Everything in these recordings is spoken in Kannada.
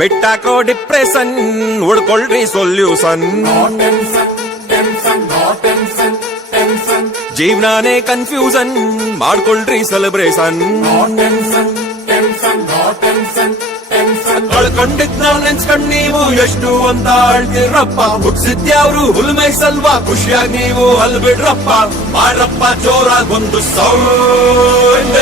ಬಿಟ್ಟಾಕೋ ಡಿಪ್ರೆಷನ್ ಉಡ್ಕೊಳ್ರಿ ಸೊಲ್ಯೂಷನ್. ಜೀವನಾನೇ ಕನ್ಫ್ಯೂಷನ್ ಮಾಡ್ಕೊಳ್ರಿ ಸೆಲೆಬ್ರೇಷನ್. ಕಳ್ಕೊಂಡಿದ್ ನಾವ್ ನೆನ್ಸ್ಕೊಂಡ್ ನೀವು ಎಷ್ಟು ಅಂತ ಆಳ್ತಿರಪ್ಪ. ಹುಟ್ಸಿದ್ಯಾವ್ರು ಹುಲ್ಮೈಸಲ್ವಾ ಖುಷಿಯಾಗಿ ನೀವು ಅಲ್ಬಿಡ್ರಪ್ಪ. ಮಾಡ್ರಪ್ಪ ಜೋರಾಗ್ ಒಂದು ಸೌಂಡ್.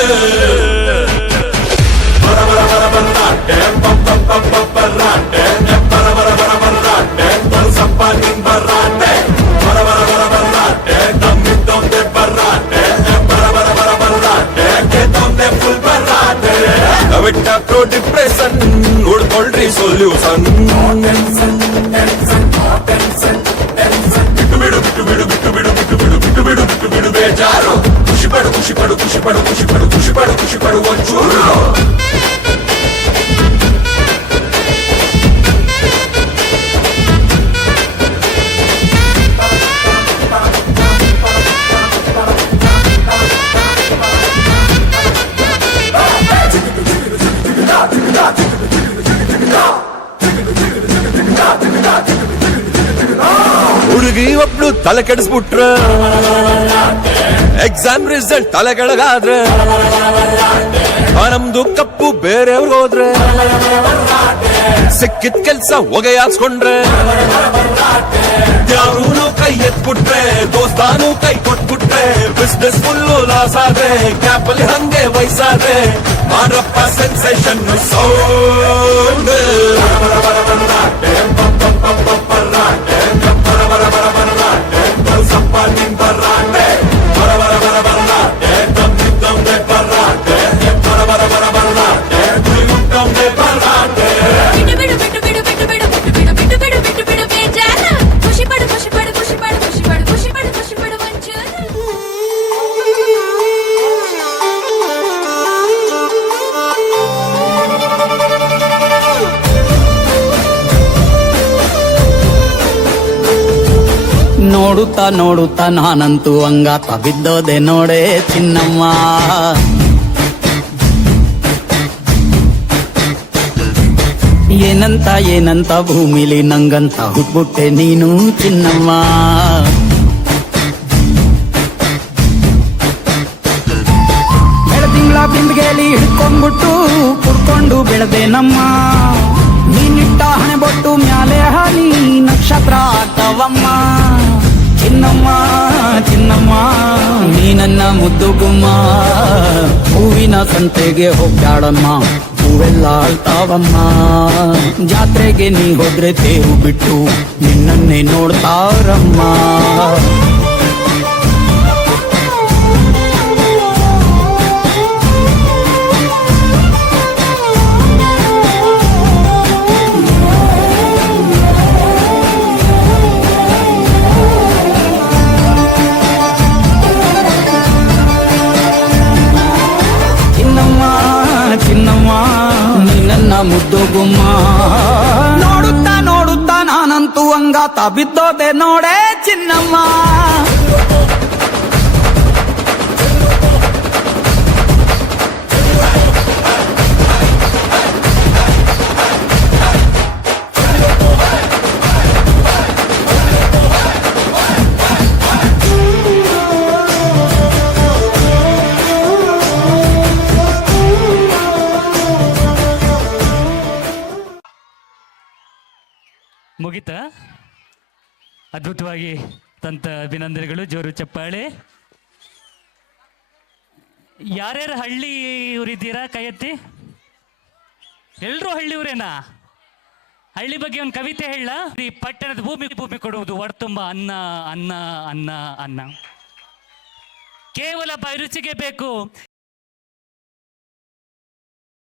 ಬಿಟ್ಟಾಕೋ ಡಿಪ್ರೆಷನ್ ಉಡ್ಕೊಳ್ರಿ ಸೊಲ್ಯೂಷನ್. ಬಿಟ್ಟು ಬಿಡು ಬಿಟ್ಟು ಬಿಡು ಬಿಟ್ಟು ಬಿಡು ಬಿಟ್ಟು ಬಿಡು ಬಿಟ್ಟು ಬಿಡು ಬಿಟ್ಟು ಬಿಡು ಬೇಜಾರು. ಖುಷಿ ಪಡು ಖುಷಿ ಪಡು ಖುಷಿ ಪಡು ಖುಷಿ ಪಡು ಖುಷಿ ಪಡು ಖುಷಿ ಪಡು ಒಂಚೂರು. ಹುಡುಗಿ ಒಬ್ಳು ತಲೆ ಕೆಡಿಸ್ಬಿಟ್ರ, ಎಕ್ಸಾಮ್ ರಿಸಲ್ಟ್ ತಲೆ ಕೆಳಗಾದ್ರೆ, ನಮ್ದು ಕಪ್ಪು ಬೇರೆಯವ್ರಿಗೆ ಹೋದ್ರೆ, ಸಿಕ್ಕಿದ್ ಕೆಲ್ಸ ಹೊಗೆ ಹಾಕ್ಸ್ಕೊಂಡ್ರೆ, ಯಾರೂ ಕೈ ಎತ್ಬಿಟ್ರೆ, ದೋಸ್ತಾನು ಕೈ ಕೊಟ್ಬಿಟ್ರೆ, ಬಿಸ್ನೆಸ್ ಫುಲ್ಲು ಲಾಸ್ ಆದ್ರೆ, ಕ್ಯಾಪಲ್ಲಿ ಹಂಗೆ ವಯಸ್ಸಾದ್ರೆ, ಮಾಡ್ರಪ್ಪ ಸೆನ್ಸೇಷನ್ ಸೌಂಡ್. ನೋಡುತ್ತಾ ನೋಡುತ್ತಾ ನಾನಂತೂ ಅಂಗಾತ ಬಿದ್ದೋದೆ ನೋಡೆ ಚಿನ್ನಮ್ಮ. ಏನಂತ ಏನಂತ ಭೂಮಿಲಿ ನಂಗಂತ ಹುಟ್ಬಿಟ್ಟೆ ನೀನು ಚಿನ್ನಮ್ಮ. ಬೆಳದಿಂಗಳ ಬಿಂದಿಗೆಯಲ್ಲಿ ಹಿಡ್ಕೊಂಡ್ಬಿಟ್ಟು ಕುಡ್ಕೊಂಡು ಬೆಳೆದೆ ನಮ್ಮ. ನೀನಿಟ್ಟ ಹಣೆ ಬೊಟ್ಟು ಮ್ಯಾಲೆ ಹನಿ ನಕ್ಷತ್ರ ಆಗ್ತಾವಮ್ಮ. ಚಿನ್ನಮ್ಮ ಚಿನ್ನಮ್ಮ ನೀ ನನ್ನ ಮುದ್ದು ಗುಮ್ಮ. ಹೂವಿನ ಸಂತೆಗೆ ಹೋಗ್ಯಾಡಮ್ಮ, ಹೂವೆಲ್ಲ ಅಳ್ತಾವಮ್ಮ. ಜಾತ್ರೆಗೆ ನೀ ಹೋದ್ರೆ ತೇರು ಬಿಟ್ಟು ನಿನ್ನನ್ನೇ ನೋಡ್ತಾರಮ್ಮ. ಚಿನ್ನಮ್ಮ ನೀ ನನ್ನ ಮುದ್ದು ಗುಮ್ಮ. ನೋಡುತ್ತಾ ನೋಡುತ್ತಾ ನಾನಂತೂ ಅಂಗಾತ ಬಿದ್ದೋದೆ ನೋಡೆ ಚಿನ್ನಮ್ಮ. ಮುಗಿತಾ? ಅದ್ಭುತವಾಗಿ ತಂತ ಅಭಿನಂದನೆಗಳು, ಜೋರು ಚಪ್ಪಾಳೆ. ಯಾರ್ಯಾರು ಹಳ್ಳಿ ಊರಿದ್ದೀರಾ ಕೈ ಎತ್ತಿ. ಎಲ್ರೂ ಹಳ್ಳಿ ಊರೇನಾ? ಹಳ್ಳಿ ಬಗ್ಗೆ ಒಂದು ಕವಿತೆ ಹೇಳ. ಈ ಪಟ್ಟಣದ ಭೂಮಿ ಭೂಮಿ ಕೊಡುವುದು ಒಡ್ತುಂಬ ಅನ್ನ ಅನ್ನ ಅನ್ನ ಅನ್ನ. ಕೇವಲ ರುಚಿಗೆ ಬೇಕು,